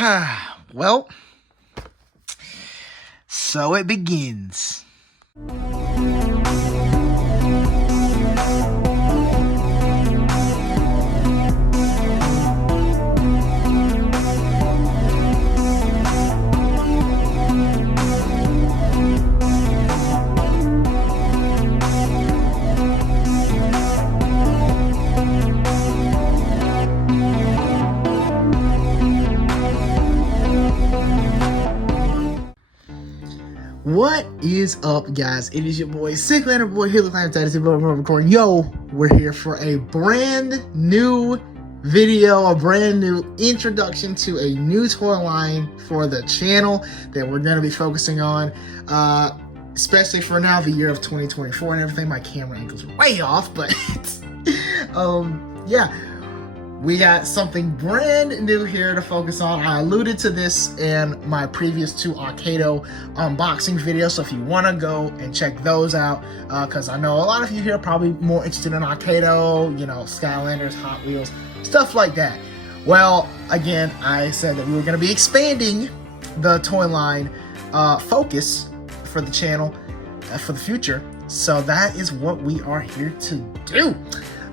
Well, so it begins. What is up, guys? It is your boy, Sick Lander Boy, here with recording. Yo, we're here for a brand new video, a brand new introduction to a new toy line for the channel that we're going to be focusing on, especially for now, the year of 2024 and everything. My camera angle's way off, but yeah. We got something brand new here to focus on. I alluded to this in my previous two Arcado unboxing videos, so if you want to go and check those out, because I know a lot of you here are probably more interested in Arcado, you know, Skylanders, Hot Wheels, stuff like that. Well, again, I said that we were going to be expanding the toy line focus for the channel for the future, so that is what we are here to do.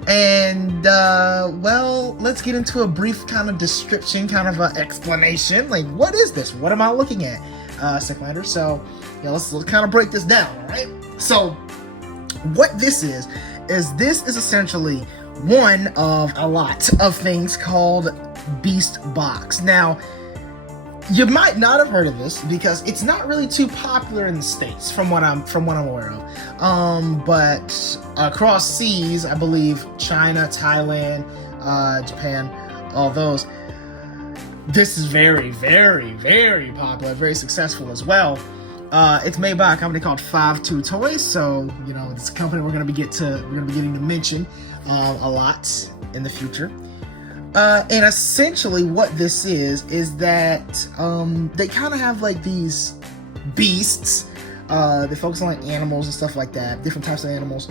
And, well, let's get into a brief kind of description, kind of an explanation. Like, what is this? What am I looking at, Sicklander? So, yeah, let's kind of break this down, all right? So, what this is essentially one of a lot of things called Beast Box. Now, you might not have heard of this because it's not really too popular in the States, from what I'm aware of. But across seas, I believe China, Thailand, Japan, all those, this is very, very, very popular, very successful as well. It's made by a company called 5-2 Toys, so you know it's a company we're gonna be getting to mention a lot in the future. And essentially what this is that they kind of have like these beasts. They focus on like animals and stuff like that, different types of animals,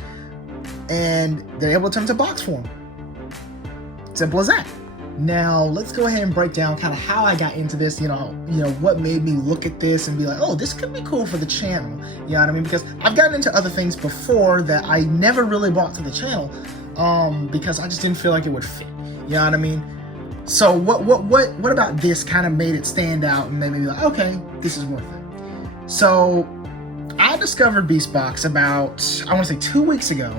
and they're able to turn into box form. Simple as that. Now let's go ahead and break down kind of how I got into this. You know what made me look at this and be like, oh, this could be cool for the channel. You know what I mean? Because I've gotten into other things before that I never really brought to the channel, because I just didn't feel like it would fit. You know what I mean? So what about this kind of made it stand out and made me be like, okay, this is worth it. So I discovered Beast Box about, I want to say 2 weeks ago.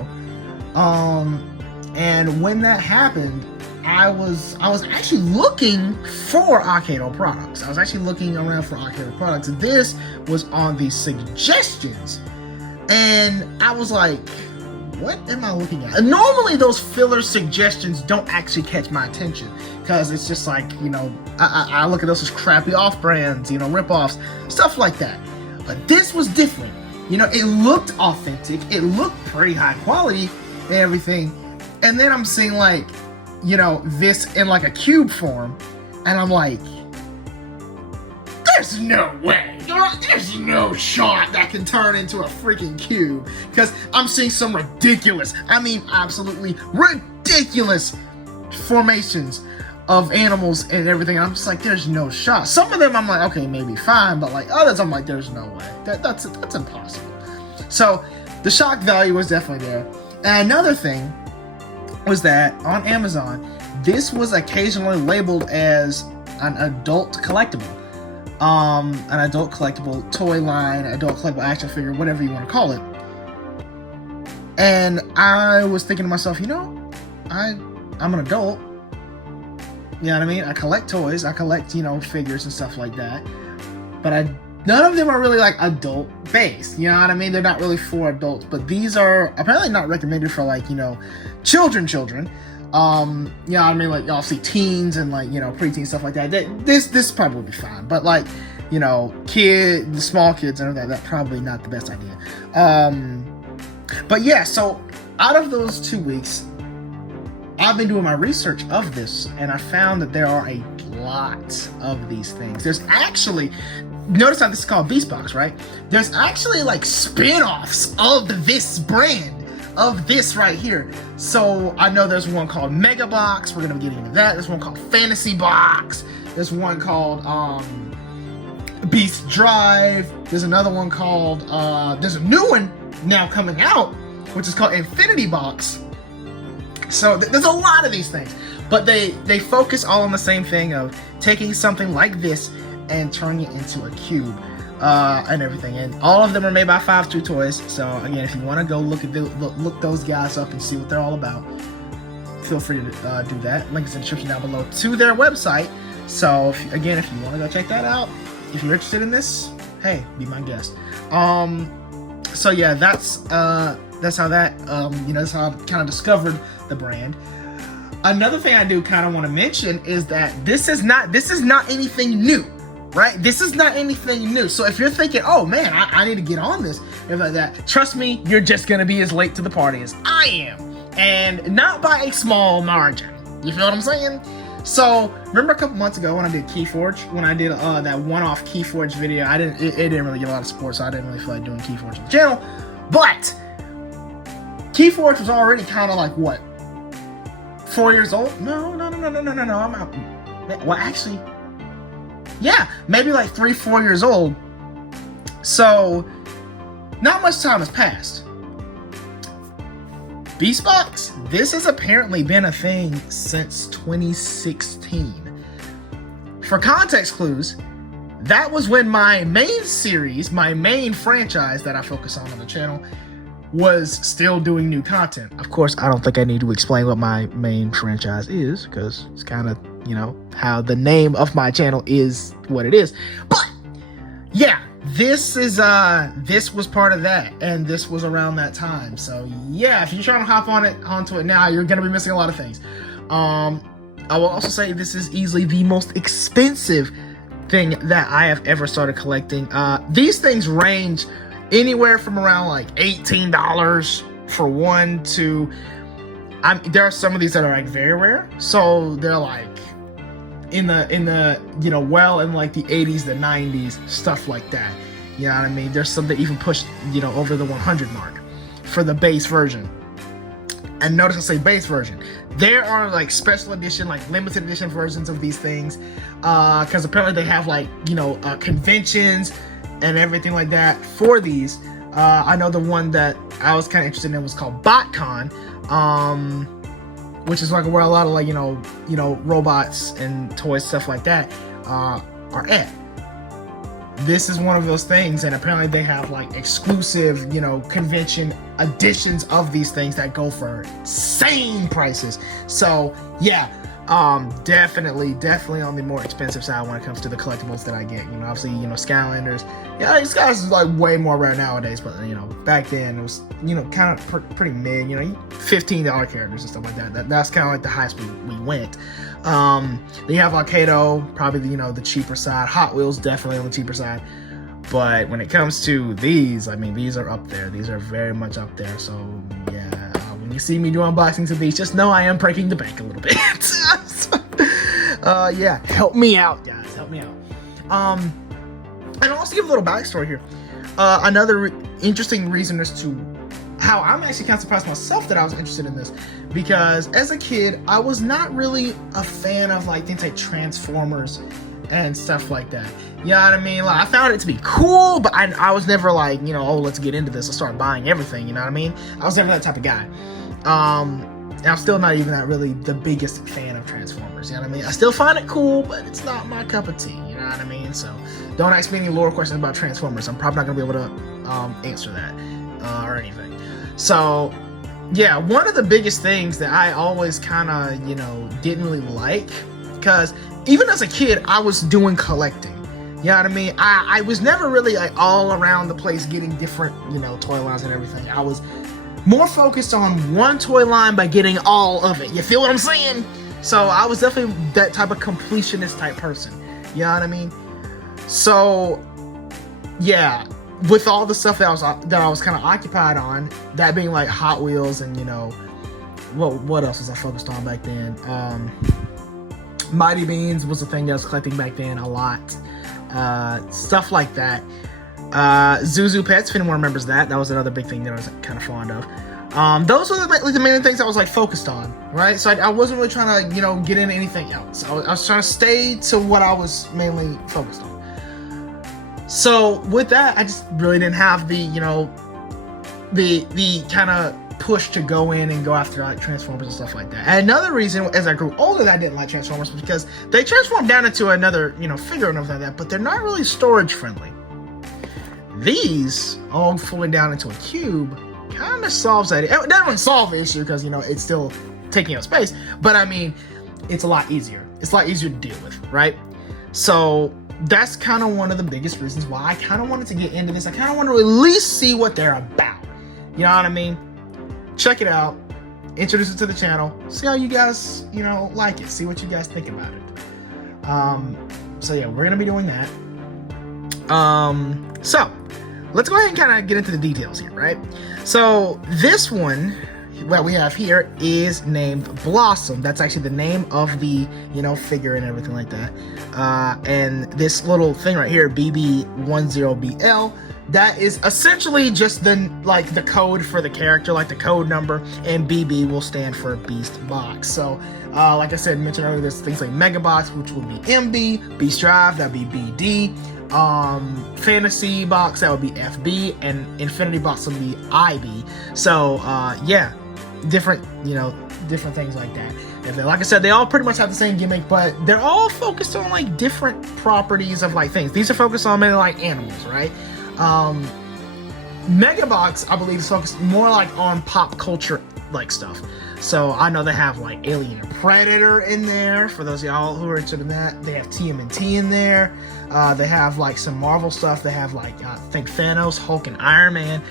And when that happened, I was actually looking for Arcado products. I was actually looking around for Arcado products. This was on the suggestions. And I was like, what am I looking at? And normally those filler suggestions don't actually catch my attention because it's just like, you know, I look at those as crappy off-brands, you know, rip-offs, stuff like that. But this was different. You know, it looked authentic. It looked pretty high quality and everything. And then I'm seeing like, you know, this in like a cube form. And I'm like, there's no way. There's no shot that can turn into a freaking cube, because I'm seeing some ridiculous, I mean absolutely ridiculous formations of animals and everything. I'm just like, there's no shot. Some of them I'm like, okay, maybe fine, but like others I'm like, there's no way. That's impossible. So the shock value was definitely there. And another thing was that on Amazon, this was occasionally labeled as an adult collectible. An adult collectible toy line, adult collectible action figure, whatever you want to call it. And I was thinking to myself, you know, I'm an adult. You know what I mean? I collect toys, I collect, you know, figures and stuff like that. But none of them are really like adult based. You know what I mean? They're not really for adults. But these are apparently not recommended for like, you know, children. You know what I mean? Like, y'all see teens and like, you know, preteen stuff like that. This probably would be fine. But like, you know, the small kids and that probably not the best idea. But yeah, so out of those 2 weeks, I've been doing my research of this, and I found that there are a lot of these things. There's actually, notice how this is called Beast Box, right? There's actually like spin-offs of this brand, of this right here. So I know there's one called Mega Box. We're gonna be getting into that. There's one called Fantasy Box. There's one called Beast Drive. There's another one called there's a new one now coming out, which is called Infinity Box. So there's a lot of these things, but they focus all on the same thing of taking something like this and turning it into a cube and everything. And all of them are made by 5-2 Toys. So again, if you want to go look those guys up and see what they're all about, feel free to do that. Link is in the description down below to their website. So if you want to go check that out, if you're interested in this, hey, be my guest. So yeah, that's how that that's how I kind of discovered the brand. Another thing I do kind of want to mention is that this is not anything new, right? This is not anything new. So if you're thinking, oh man, I need to get on this, and like that, trust me, you're just gonna be as late to the party as I am, and not by a small margin. You feel what I'm saying? So remember a couple months ago when I did Keyforge, when I did that one-off Keyforge video, it didn't really get a lot of support, so I didn't really feel like doing Keyforge on the channel. But Keyforge was already kind of like what, 4 years old? No. I'm out. Well, actually, yeah, maybe like 3-4 years old. So not much time has passed. Beastbox, this has apparently been a thing since 2016. For context clues, that was when my main series, my main franchise that I focus on the channel, was still doing new content. Of course, I don't think I need to explain what my main franchise is, because it's kind of, how the name of my channel is what it is. But yeah, this was part of that, and this was around that time. So yeah, if you're trying to hop onto it now, you're gonna be missing a lot of things. I will also say this is easily the most expensive thing that I have ever started collecting. These things range anywhere from around like $18 for one to, there are some of these that are like very rare, so they're like in the well in like the 80s, the 90s, stuff like that. You know what I mean? There's some that even push over the 100 mark for the base version. And notice I say base version. There are like special edition, like limited edition versions of these things, because apparently they have like conventions and everything like that for these. I know the one that I was kind of interested in was called BotCon, which is like where a lot of like robots and toys, stuff like that are at. This is one of those things, and apparently they have like exclusive convention editions of these things that go for insane prices. So yeah, definitely on the more expensive side when it comes to the collectibles that I get. Obviously, Skylanders, yeah, these guys is like way more rare nowadays, but back then it was kind of pretty mid, $15 characters and stuff like that. That's kind of like the highest we went. Then you have Arcado, probably the cheaper side. Hot Wheels, definitely on the cheaper side. But when it comes to these, I mean, these are up there. These are very much up there. So yeah, when you see me do unboxings of these, just know I am breaking the bank a little bit. Yeah, help me out, guys. Help me out. And I'll also give a little backstory here. Another interesting reason as to how I'm actually kind of surprised myself that I was interested in this, because as a kid, I was not really a fan of like things like Transformers and stuff like that. You know what I mean? Like, I found it to be cool, but I was never like, oh, let's get into this. Let's start buying everything. You know what I mean? I was never that type of guy. And I'm still not even that really the biggest fan of Transformers. You know what I mean? I still find it cool, but it's not my cup of tea. You know what I mean? So don't ask me any lore questions about Transformers. I'm probably not gonna be able to answer that or anything. So yeah, one of the biggest things that I always kind of didn't really like, because even as a kid I was doing collecting. You know what I mean? I was never really like all around the place getting different toy lines and everything. I was more focused on one toy line by getting all of it. You feel what I'm saying? So I was definitely that type of completionist type person. You know what I mean? So yeah, with all the stuff that I was kind of occupied on, that being like Hot Wheels and what else was I focused on back then? Mighty Beans was a thing that I was collecting back then a lot. Stuff like that. Zuzu Pets, if anyone remembers that was another big thing that I was kind of fond of. Those were the main things I was like focused on, right? So I wasn't really trying to, you know, get into anything else. I was trying to stay to what I was mainly focused on. So with that, I just really didn't have the, you know, the kind of push to go in and go after like Transformers and stuff like that. And another reason, as I grew older, that I didn't like Transformers was because they transform down into another, you know, figure and everything like that, but they're not really storage friendly. These all falling down into a cube kind of solves that. It doesn't solve the issue because, you know, it's still taking up space, but I mean, it's a lot easier. It's a lot easier to deal with, right? So that's kind of one of the biggest reasons why I kind of wanted to get into this. I kind of want to at least see what they're about. You know what I mean? Check it out, introduce it to the channel, see how you guys, you know, like it, see what you guys think about it. So yeah, we're gonna be doing that. So let's go ahead and kind of get into the details here, right? So this one, what we have here is named Blossom. That's actually the name of the, you know, figure and everything like that. And this little thing right here, BB10BL, that is essentially just the code for the character, like the code number, and BB will stand for Beast Box. So like I said, mentioned earlier, there's things like Mega Box, which would be MB, Beast Drive, that'd be BD, Fantasy Box, that would be FB, and Infinity Box would be IB. So yeah, different, you know, different things like that. And then, like I said, they all pretty much have the same gimmick, but they're all focused on like different properties of like things. These are focused on mainly like animals, right? Mega Box, I believe, is focused more like on pop culture like stuff. So I know they have like Alien and Predator in there. For those of y'all who are interested in that, they have TMNT in there. They have like some Marvel stuff. They have like I think Thanos, Hulk, and Iron Man.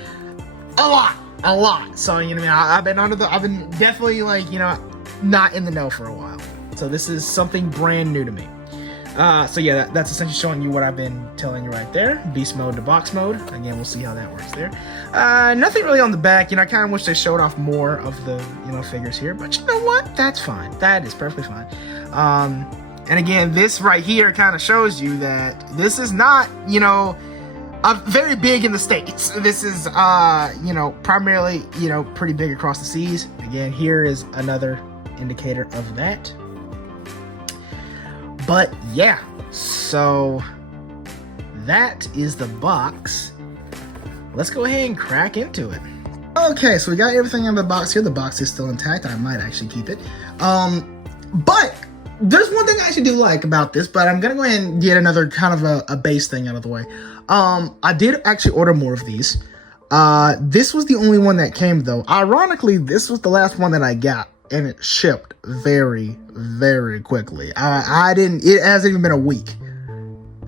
A lot. So you know, I've been definitely like, you know, not in the know for a while. So this is something brand new to me. So yeah, that's essentially showing you what I've been telling you right there. Beast mode to box mode. Again, we'll see how that works there. Nothing really on the back. You know, I kind of wish they showed off more of the, you know, figures here. But you know what? That's fine. That is perfectly fine. And again, this right here kind of shows you that this is not, you know, very big in the States. This is, you know, primarily, you know, pretty big across the seas. Again, here is another indicator of that. But yeah, so that is the box. Let's go ahead and crack into it. Okay, so we got everything in the box here. The box is still intact. I might actually keep it. But there's one thing I actually do like about this, but I'm gonna go ahead and get another kind of a base thing out of the way. I did actually order more of these. This was the only one that came though. Ironically, this was the last one that I got, and it shipped very, very quickly. It hasn't even been a week,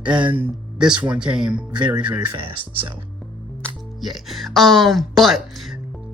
and this one came very, very fast, so yay. But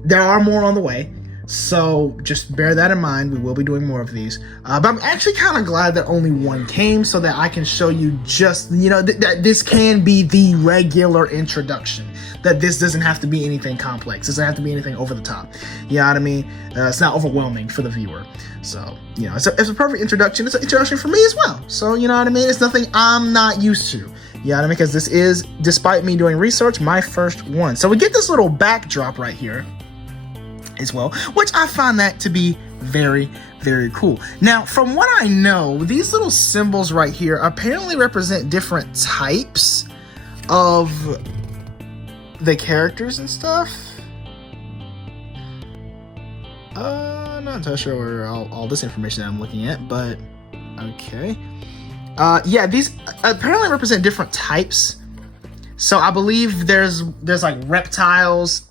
there are more on the way, so just bear that in mind. We will be doing more of these, but I'm actually kind of glad that only one came, so that I can show you just, you know, that this can be the regular introduction, that this doesn't have to be anything complex, doesn't have to be anything over the top, you know what I mean? It's not overwhelming for the viewer. So, you know, it's a perfect introduction. It's an introduction for me as well, so you know what I mean? It's nothing I'm not used to. You know what I mean? Because this is, despite me doing research, my first one. So we get this little backdrop right here as well, which I find that to be very, very cool. Now, from what I know, these little symbols right here apparently represent different types of the characters and stuff. I'm not entirely sure where all this information that I'm looking at, but okay. Yeah, these apparently represent different types. So I believe there's like reptiles,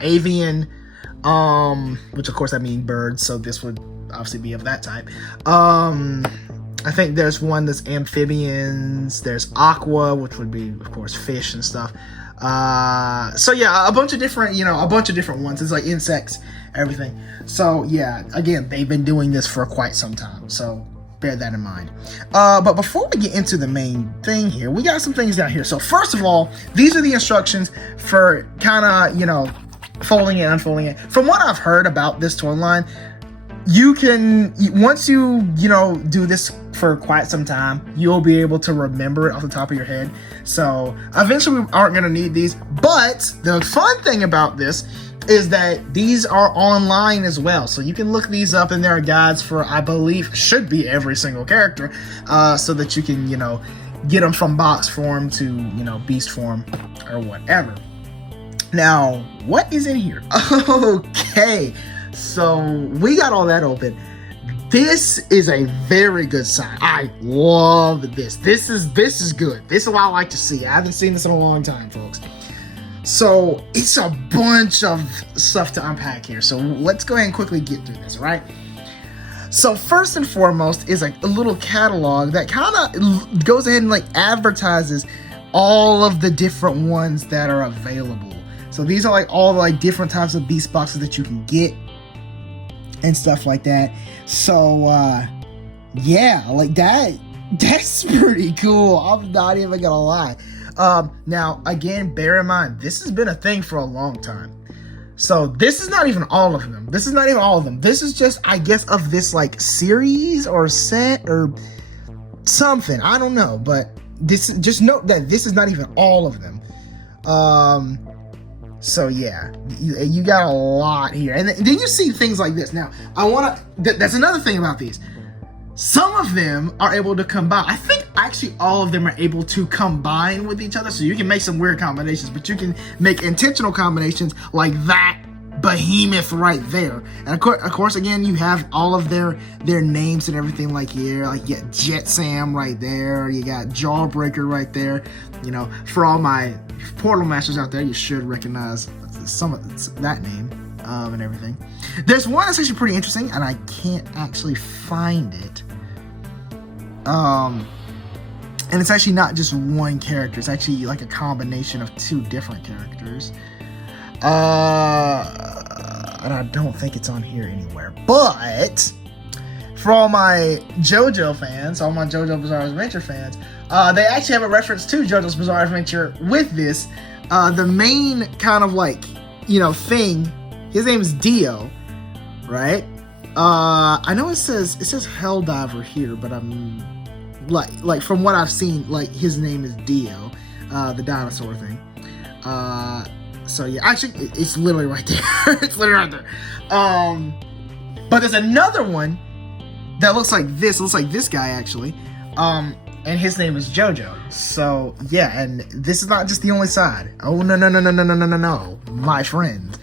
avian, which of course I mean birds, so this would obviously be of that type. I think there's one that's amphibians, there's aqua, which would be of course fish and stuff. So yeah, a bunch of different, you know, a bunch of different ones. It's like insects, everything. So yeah, again, they've been doing this for quite some time, so bear that in mind. But before we get into the main thing here, we got some things down here. So first of all, these are the instructions for kind of, you know, folding it, unfolding it. From what I've heard about this toy line, you can, once you know, do this for quite some time, you'll be able to remember it off the top of your head. So eventually we aren't going to need these. But the fun thing about this is that these are online as well. So you can look these up, and there are guides for, I believe, should be every single character, so that you can, you know, get them from box form to, you know, beast form or whatever. Now, what is in here? Okay, so we got all that open. This is a very good sign. I love this. This is good. This is what I like to see. I haven't seen this in a long time, folks. So it's a bunch of stuff to unpack here. So let's go ahead and quickly get through this, right? So first and foremost is like a little catalog that kind of goes ahead and like advertises all of the different ones that are available. So these are like all the like different types of beast boxes that you can get and stuff like that. So yeah, like that's pretty cool. I'm not even gonna lie. Now again, bear in mind, this has been a thing for a long time. So this is not even all of them. This is just, I guess, of this like series or set or something. I don't know, but this, just note that this is not even all of them. So yeah, you got a lot here. And then you see things like this. Now, that's another thing about these. Some of them are able to combine. I think actually all of them are able to combine with each other. So you can make some weird combinations, but you can make intentional combinations like that behemoth right there. And of course, again, you have all of their names and everything like here. Like you got Jet Sam right there. You got Jawbreaker right there. You know, for all my Portal Masters out there, you should recognize some of that name and everything. There's one that's actually pretty interesting, and I can't actually find it. And it's actually not just one character. It's actually like a combination of two different characters. And I don't think it's on here anywhere. But for all my JoJo fans, all my JoJo Bizarre Adventure fans, they actually have a reference to JoJo's Bizarre Adventure with this. The main kind of like, you know, thing, his name is Dio, right? I know it says Helldiver here, but I'm like from what I've seen, like his name is Dio, the dinosaur thing. So yeah, actually it's literally right there. It's literally right there. But there's another one that looks like this. Looks like this guy actually. And his name is JoJo. So yeah, and this is not just the only side. Oh no, my friend.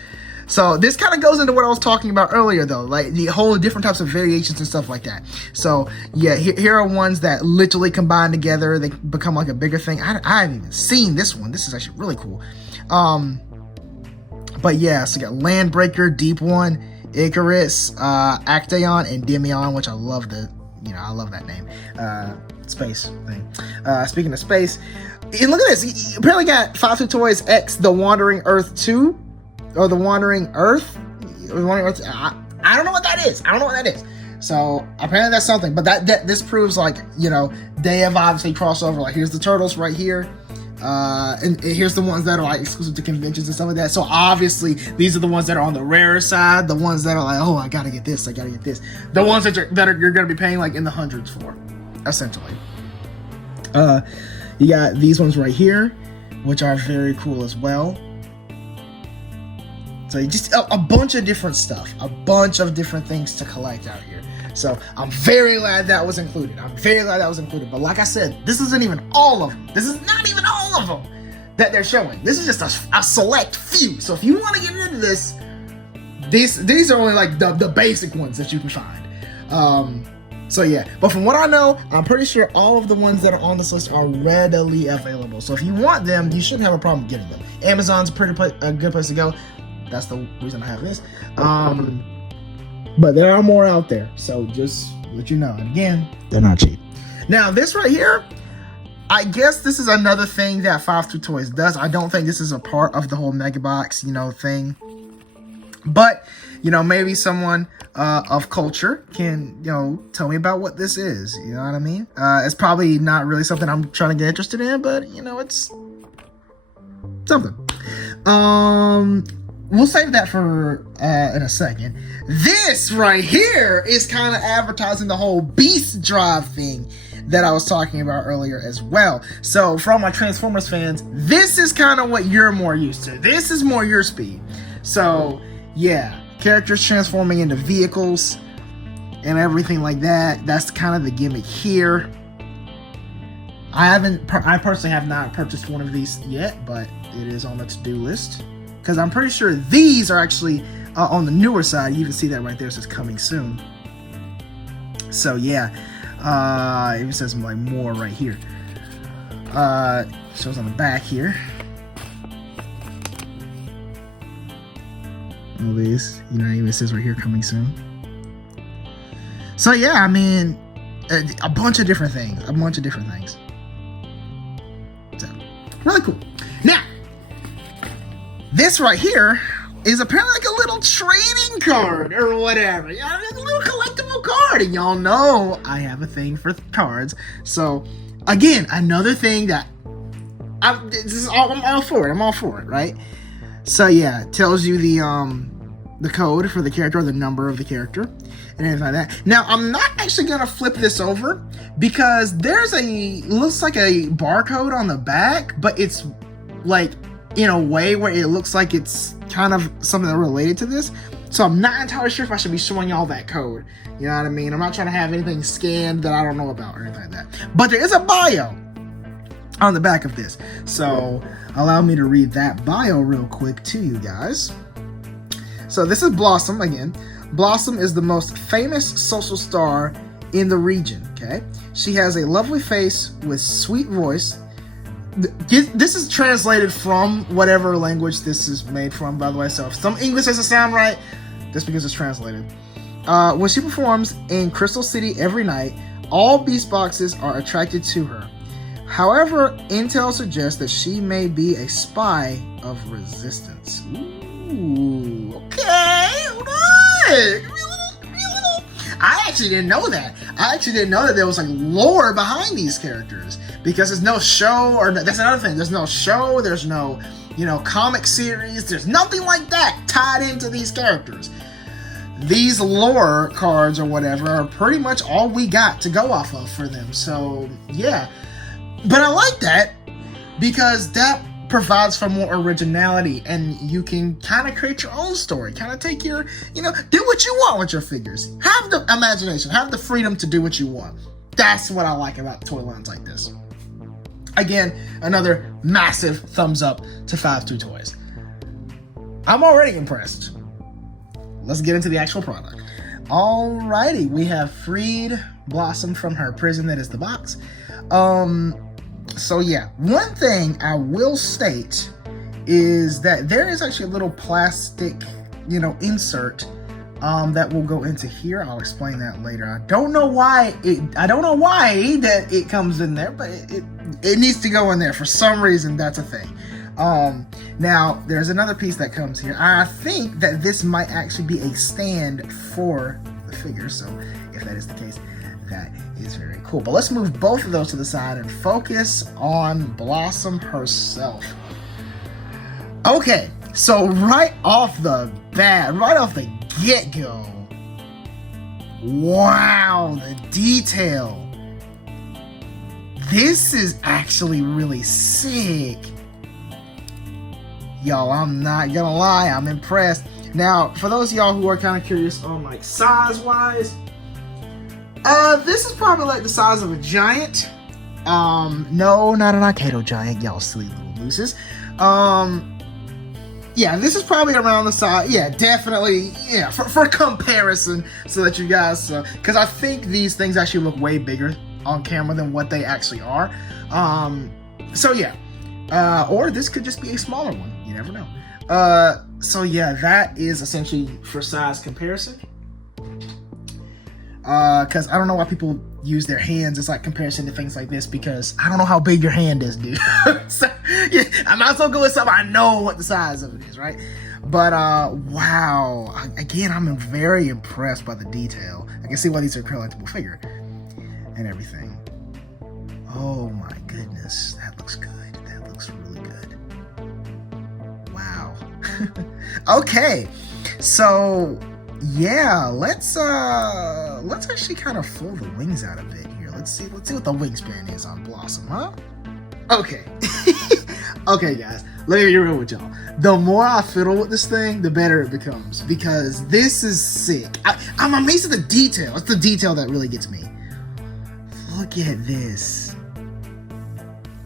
So this kind of goes into what I was talking about earlier, though, like the whole different types of variations and stuff like that. So yeah, here are ones that literally combine together. They become like a bigger thing. I haven't even seen this one. This is actually really cool. But yeah, so you got Landbreaker, Deep One, Icarus, Actaeon, and Demion, which I love I love that name. Space thing. Speaking of space, and look at this. You apparently got 5 Toys X The Wandering Earth 2. Or the Wandering Earth. I don't know what that is. So apparently that's something. But this proves, like, you know, they have obviously crossover. Like, here's the turtles right here. And here's the ones that are like exclusive to conventions and stuff like that. So obviously these are the ones that are on the rarer side. The ones that are like, oh, I gotta get this. The ones that you're gonna be paying like in the hundreds for, essentially. You got these ones right here, which are very cool as well. So just a bunch of different stuff, a bunch of different things to collect out here. So I'm very glad that was included. But like I said, this isn't even all of them. This is not even all of them that they're showing. This is just a select few. So if you want to get into this, these are only like the basic ones that you can find. So yeah, but from what I know, I'm pretty sure all of the ones that are on this list are readily available. So if you want them, you shouldn't have a problem getting them. Amazon's a good place to go. That's the reason I have this. But there are more out there, so just let you know. And again, they're not cheap. Now, this right here, I guess this is another thing that 5 Toys does. I don't think this is a part of the whole Mega Box, you know, thing. But, you know, maybe someone of culture can, you know, tell me about what this is. You know what I mean? It's probably not really something I'm trying to get interested in, but, you know, it's something. we'll save that for in a second. This right here is kind of advertising the whole beast drive thing that I was talking about earlier as well. So for all my Transformers fans, this is kind of what you're more used to. This is more your speed. So yeah, characters transforming into vehicles and everything like that. That's kind of the gimmick here. I personally have not purchased one of these yet, but it is on the to-do list, because I'm pretty sure these are actually on the newer side. You can see that right there, it says coming soon. So yeah, it even says like more right here. Shows on the back here. All these, you know, even says right here coming soon. So yeah, I mean, a bunch of different things. So, really cool. Now, this right here is apparently like a little trading card or whatever. Yeah, a little collectible card. And y'all know I have a thing for cards. So, again, another thing that I'm all for it. I'm all for it, right? So yeah, it tells you the code for the character, or the number of the character, and everything like that. Now, I'm not actually gonna flip this over because there's looks like a barcode on the back, but it's like in a way where it looks like it's kind of something related to this. So I'm not entirely sure if I should be showing y'all that code. You know what I mean? I'm not trying to have anything scanned that I don't know about or anything like that. But there is a bio on the back of this. So allow me to read that bio real quick to you guys. So this is Blossom again. Blossom is the most famous social star in the region, okay? She has a lovely face with sweet voice. This is translated from whatever language this is made from, by the way. So if some English doesn't sound right, just because it's translated. When she performs in Crystal City every night, all Beast Boxes are attracted to her. However, intel suggests that she may be a spy of resistance. Ooh, okay, hold on. I actually didn't know that. I actually didn't know that there was like lore behind these characters, because there's no show, or that's another thing. There's no show. There's no, comic series. There's nothing like that tied into these characters. These lore cards or whatever are pretty much all we got to go off of for them. So yeah, but I like that because that provides for more originality, and you can kind of create your own story, kind of take your, do what you want with your figures. Have the imagination, have the freedom to do what you want. That's what I like about toy lines like this. Again, another massive thumbs up to 5-2 Toys. I'm already impressed. Let's get into the actual product. Alrighty, we have freed Blossom from her prison that is the box. So yeah, one thing I will state is that there is actually a little plastic, insert that will go into here. I'll explain that later. I don't know why that it comes in there, but it needs to go in there for some reason. That's a thing. Now there's another piece that comes here. I think that this might actually be a stand for the figure. So if that is the case, that is very cool. But let's move both of those to the side and focus on Blossom herself. Okay, so right off the get-go, wow, the detail. This is actually really sick. Y'all, I'm not gonna lie, I'm impressed. Now, for those of y'all who are kind of curious on like size-wise, this is probably like the size of a giant. No, not an Arcado giant, y'all silly little mooses. Yeah, this is probably around the size. Yeah, definitely. Yeah, for comparison, so that you guys, because I think these things actually look way bigger on camera than what they actually are. So yeah, or this could just be a smaller one. You never know. So yeah, that is essentially for size comparison. Because I don't know why people use their hands as like comparison to things like this, because I don't know how big your hand is, dude. So yeah, I might as well go with something I know what the size of it is, right? But wow, again, I'm very impressed by the detail. I can see why these are a collectible figure and everything. Oh my goodness, that looks good. That looks really good. Wow. Okay, so yeah, let's actually kind of fold the wings out a bit here. Let's see what the wingspan is on Blossom, huh? Okay. Okay, guys, let me be real with y'all. The more I fiddle with this thing, the better it becomes, because this is sick. I'm amazed at the detail. It's the detail that really gets me. Look at this.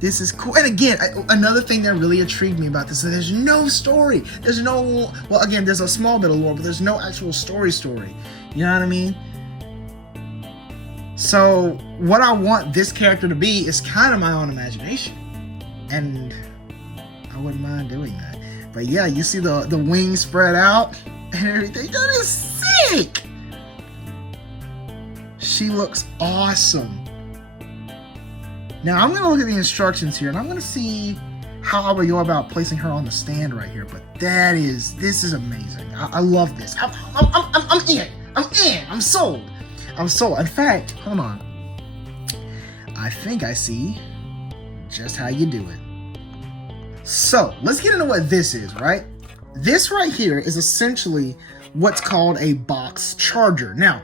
This is cool. And again, another thing that really intrigued me about this is there's no story. There's no, well, again, there's a small bit of lore, but there's no actual story. You know what I mean? So what I want this character to be is kind of my own imagination. And I wouldn't mind doing that. But yeah, you see the wings spread out and everything. That is sick! She looks awesome. Now I'm gonna look at the instructions here and I'm gonna see how I would go about placing her on the stand right here. But this is amazing. I love this. I'm in. I'm sold. I'm sold. In fact, hold on. I think I see just how you do it. So let's get into what this is, right? This right here is essentially what's called a box charger. Now,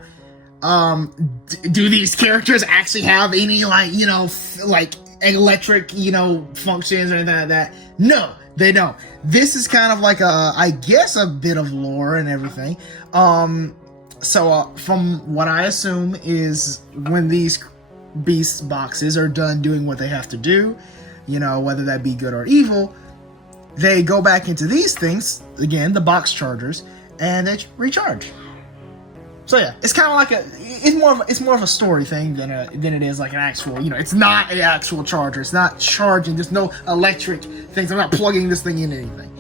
do these characters actually have any, like, you know, like electric, you know, functions or anything like that? No, they don't. This is kind of like I guess a bit of lore and everything. So from what I assume is when these beast boxes are done doing what they have to do, you know, whether that be good or evil, they go back into these things, again, the box chargers, and they recharge. So yeah, it's kind of like it's more of a story thing than it is like an actual, you know, it's not an actual charger. It's not charging. There's no electric things. I'm not plugging this thing into anything.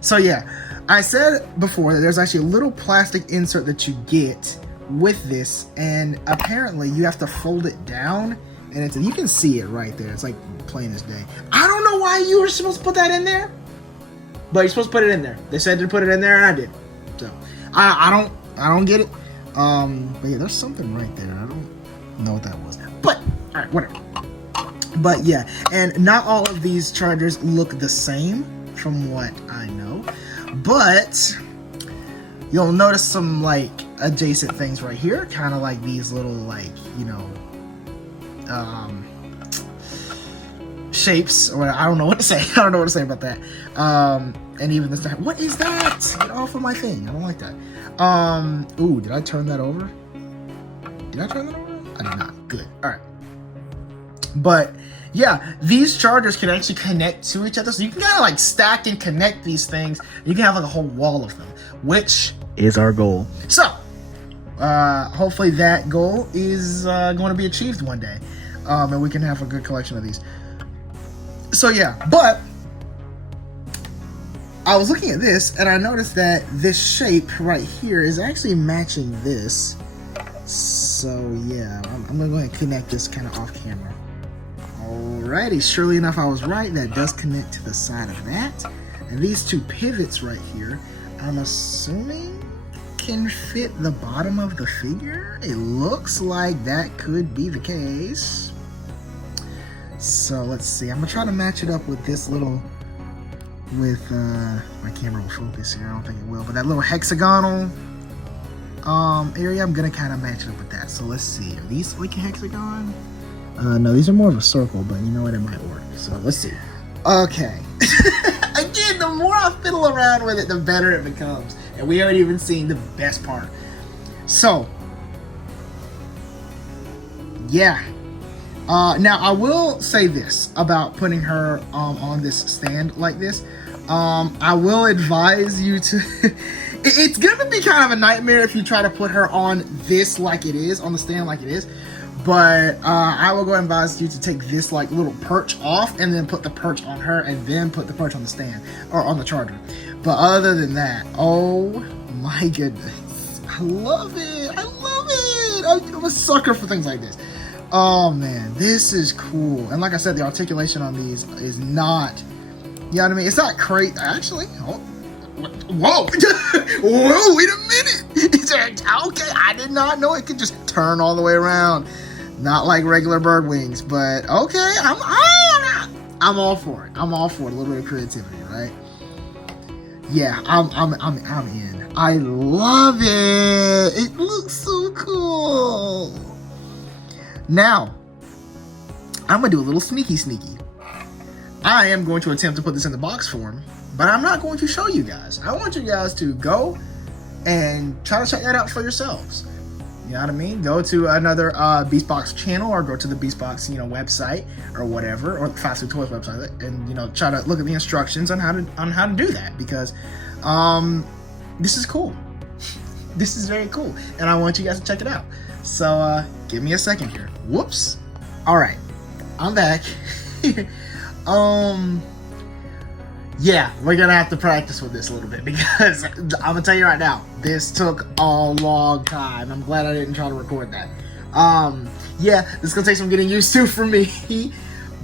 So yeah, I said before that there's actually a little plastic insert that you get with this, and apparently you have to fold it down, and you can see it right there. It's like plain as day. I don't know why you were supposed to put that in there, but you're supposed to put it in there. They said to put it in there, and I did. So I don't get it. But yeah, there's something right there. I don't know what that was. But all right, whatever. But yeah, and not all of these chargers look the same from what I know, but you'll notice some like adjacent things right here, kind of like these little, like, you know, shapes, or I don't know what to say. I don't know what to say about that. And even this time, what is that? Get off of my thing. I don't like that. Ooh, did I turn that over? Did I turn that over? I did not. Good. All right. But yeah, these chargers can actually connect to each other, so you can kind of like stack and connect these things. You can have like a whole wall of them, which is our goal. So hopefully that goal is going to be achieved one day, and we can have a good collection of these. So yeah, but I was looking at this and I noticed that this shape right here is actually matching this. So yeah, I'm gonna go ahead and connect this kind of off camera. Alrighty, surely enough, I was right. That does connect to the side of that. And these two pivots right here, I'm assuming can fit the bottom of the figure. It looks like that could be the case. So let's see. I'm gonna try to match it up with this little, with my camera will focus here. I don't think it will, but that little hexagonal area, I'm gonna kind of match it up with that. So let's see. Are these like a hexagon? No, these are more of a circle, but you know what? It might work. So let's see. Okay. Again, the more I fiddle around with it, the better it becomes. And we haven't even seen the best part. So, yeah. Now, I will say this about putting her on this stand like this. I will advise you to... it's going to be kind of a nightmare if you try to put her on this like it is, on the stand like it is. But I will go and advise you to take this like little perch off and then put the perch on her and then put the perch on the stand or on the charger. But other than that, oh my goodness, I love it. I love it. I'm a sucker for things like this. Oh man, this is cool. And like I said, the articulation on these is not, you know what I mean? It's not crazy. Actually, oh, whoa, whoa, wait a minute. Okay, I did not know it could just turn all the way around. Not like regular bird wings, but okay, I'm all for it. I'm all for it. A little bit of creativity, right? yeah, I'm in. I love it. It looks so cool. Now, I'm gonna do a little sneaky. I am going to attempt to put this in the box form, but I'm not going to show you guys. I want you guys to go and try to check that out for yourselves. You know what I mean? Go to another Beastbox channel, or go to the Beastbox, website or whatever, or the Fast Food Toys website, and try to look at the instructions on how to do that, because this is cool. This is very cool, and I want you guys to check it out. So give me a second here. Whoops. All right, I'm back. Yeah, we're gonna have to practice with this a little bit, because I'm gonna tell you right now, this took a long time. I'm glad I didn't try to record that. Yeah, this is gonna take some getting used to for me,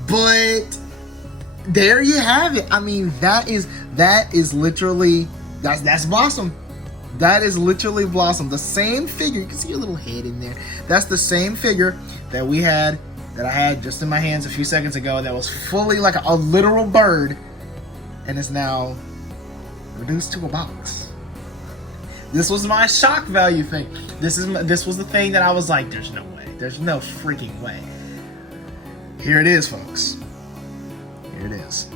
but there you have it. I mean, that is literally, that's Blossom. That is literally Blossom. The same figure. You can see a little head in there. That's the same figure that I had just in my hands a few seconds ago, that was fully like a literal bird, and is now reduced to a box. This was my shock value thing. This was the thing that I was like, there's no way. There's no freaking way. Here it is, folks. Here it is.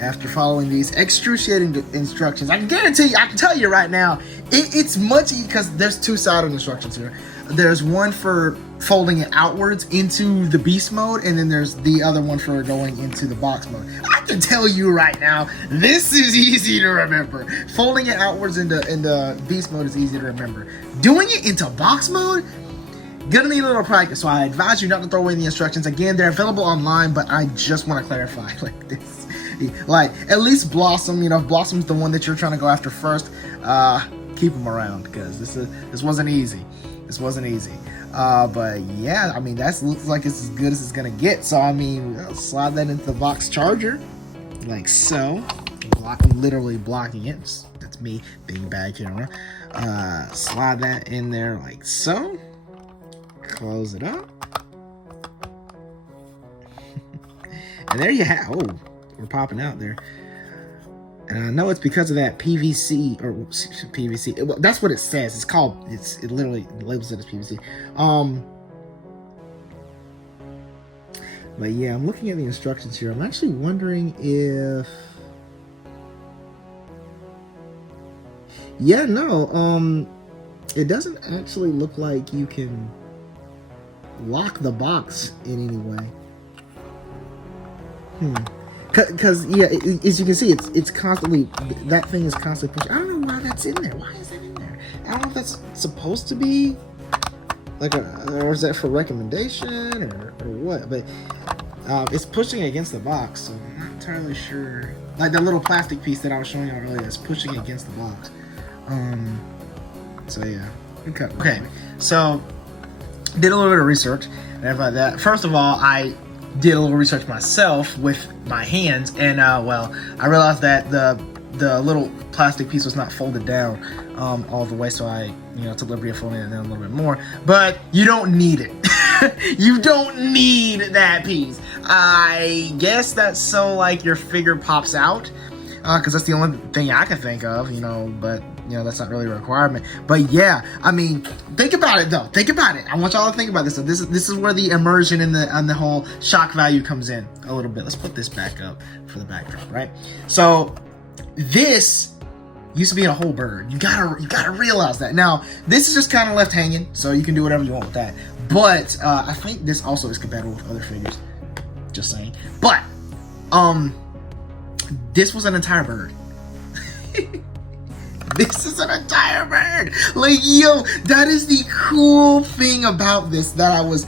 After following these excruciating instructions, I can guarantee you, I can tell you right now, it's much, because there's two-sided instructions here. There's one for folding it outwards into the beast mode, and then there's the other one for going into the box mode. I can tell you right now, this is easy to remember. Folding it outwards into beast mode is easy to remember. Doing it into box mode, gonna need a little practice, so I advise you not to throw away the instructions. Again, they're available online, but I just want to clarify, like, this. Like, at least Blossom, if Blossom's the one that you're trying to go after first, keep him around, because this wasn't easy. This wasn't easy. But yeah, I mean, that looks like it's as good as it's gonna get. So I mean, I'll slide that into the box charger, like so. I'm literally blocking it. That's me being bad camera. Slide that in there like so. Close it up. And there you have. Oh, we're popping out there. And I know it's because of that PVC, or PVC. That's what it says. It's called. It literally labels it as PVC. But yeah, I'm looking at the instructions here. I'm actually wondering if. Yeah, no. It doesn't actually look like you can lock the box in any way. Because yeah, as you can see, it's constantly, that thing is constantly pushing. I don't know why that's in there. Why is that in there? I don't know if that's supposed to be like or is that for recommendation or what? But it's pushing against the box, so I'm not entirely sure. Like the little plastic piece that I was showing you earlier is pushing against the box. So yeah. Okay. So did a little bit of research and everything like that. First of all, I did a little research myself with my hands, and well, I realized that the little plastic piece was not folded down all the way, so I took the liberty of folding it down a little bit more. But you don't need it. You don't need that piece. I guess that's so like your figure pops out, because that's the only thing I can think of, but that's not really a requirement. But yeah, I mean, think about it though. Think about it. I want y'all to think about this. So this is where the immersion and the whole shock value comes in a little bit. Let's put this back up for the backdrop, right? So this used to be a whole bird. You gotta realize that. Now this is just kind of left hanging, so you can do whatever you want with that. But I think this also is compatible with other figures. Just saying. But this was an entire bird. This is an entire bird. Like, yo, that is the cool thing about this that I was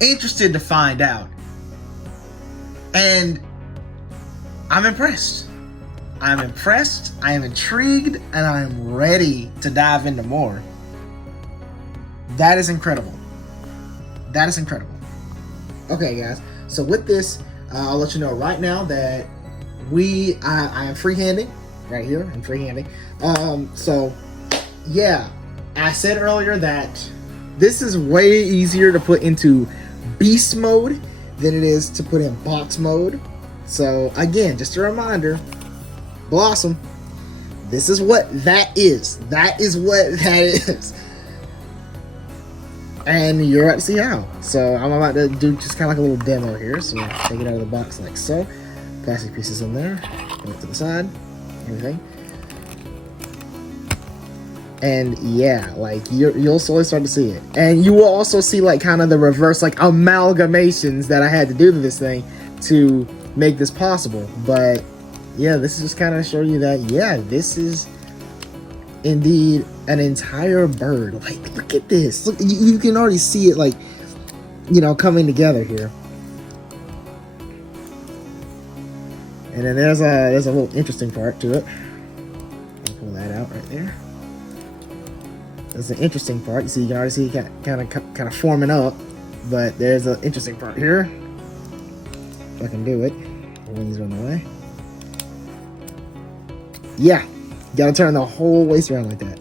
interested to find out. And I'm impressed. I'm impressed, I am intrigued, and I'm ready to dive into more. That is incredible. That is incredible. Okay, guys. So with this, I'll let you know right now that I am freehanding. Right here, I'm freehanding. So yeah, I said earlier that this is way easier to put into beast mode than it is to put in box mode. So again, just a reminder, Blossom, This is what that is. That is what that is. And you're about to see how. So I'm about to do just kind of like a little demo here. So take it out of the box like so. Plastic pieces in there. Put it to the side. Everything. And yeah, like you'll slowly start to see it. And you will also see like kind of the reverse like amalgamations that I had to do to this thing to make this possible. But yeah, this is just kind of show you that, yeah, this is indeed an entire bird. Like, look at this. Look, you can already see it, like, you know, coming together here. And then there's a little interesting part to it. I'll pull that out right there. There's an interesting part. You see, you can already see it kind of forming up. But there's an interesting part here. If I can do it. The wings are on the way. Yeah, you gotta turn the whole waist around like that.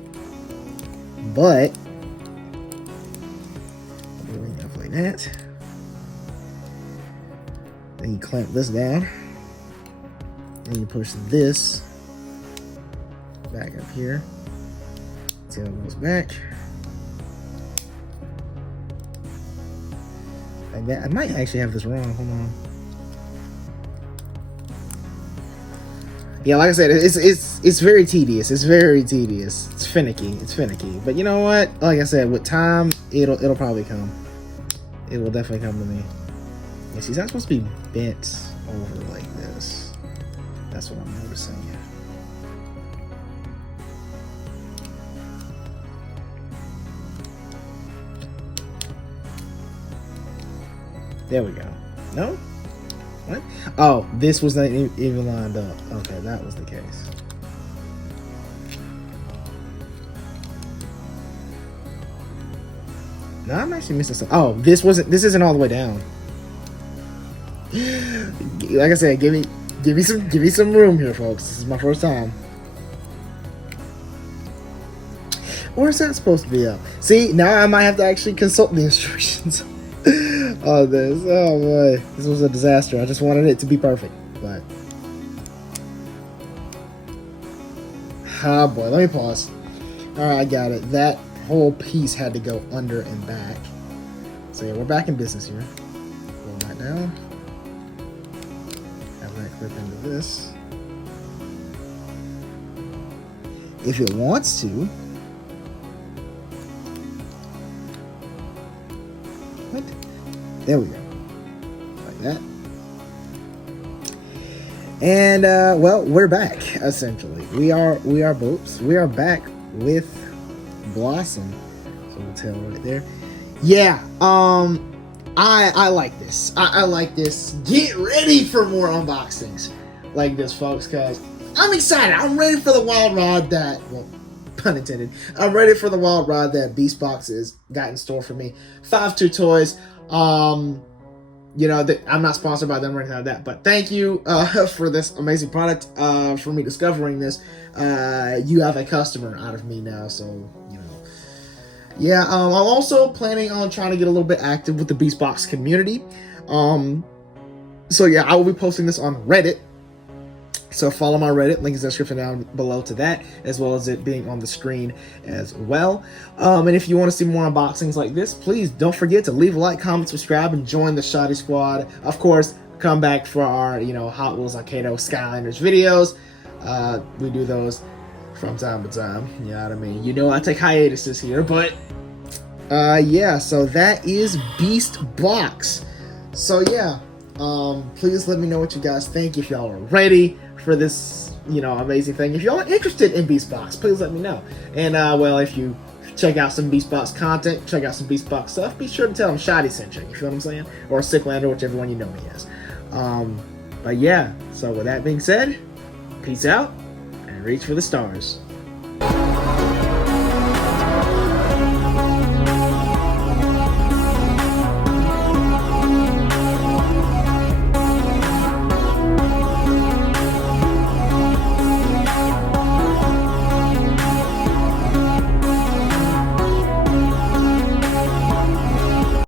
But doing it like that. Then you clamp this down. And you push this back up here. Tail goes back. Like that. I might actually have this wrong. Hold on. Yeah, like I said, it's very tedious. It's very tedious. It's finicky. It's finicky. But you know what? Like I said, with time, it'll probably come. It will definitely come to me. Yeah, see, it's not supposed to be bent over like this. That's what I'm noticing. There we go. No? What? Oh, this was not even lined up. Okay, that was the case. No, I'm actually missing something. Oh, this isn't all the way down. Like I said, give me some room here, folks. This is my first time. Or is that supposed to be up? See, now I might have to actually consult the instructions. Oh, this. Oh, boy. This was a disaster. I just wanted it to be perfect. But. Ah, boy. Let me pause. Alright, I got it. That whole piece had to go under and back. So, yeah, we're back in business here. Pull that down. Have that clip into this. If it wants to. What? There we go. Like that. And well, we're back, essentially. We are Boops. We are back with Blossom. So we'll tell right there. Yeah, I like this. I like this. Get ready for more unboxings like this, folks, because I'm excited. I'm ready for the wild ride that, well, pun intended. I'm ready for the wild ride that Beastbox has got in store for me. 5-2 Toys. You know, I'm not sponsored by them or anything like that, but thank you for this amazing product. For me discovering this, you have a customer out of me now, so you know. Yeah, I'm also planning on trying to get a little bit active with the Beastbox community. So yeah, I will be posting this on Reddit. So follow my Reddit, link is in the description down below to that, as well as it being on the screen as well. And if you want to see more unboxings like this, please don't forget to leave a like, comment, subscribe, and join the Shotty Squad. Of course, come back for our, you know, Hot Wheels Arcado Skylanders videos. We do those from time to time, you know what I mean? You know I take hiatuses here, but yeah, so that is Beastbox. So yeah, please let me know what you guys think, if y'all are ready for this, you know, amazing thing. If y'all are interested in Beastbox, please let me know. And well, if you check out some Beastbox content, check out some Beastbox stuff, be sure to tell them Shotty sent you. You feel what I'm saying? Or Sicklander, whichever one you know me as. But yeah, so with that being said, peace out and reach for the stars.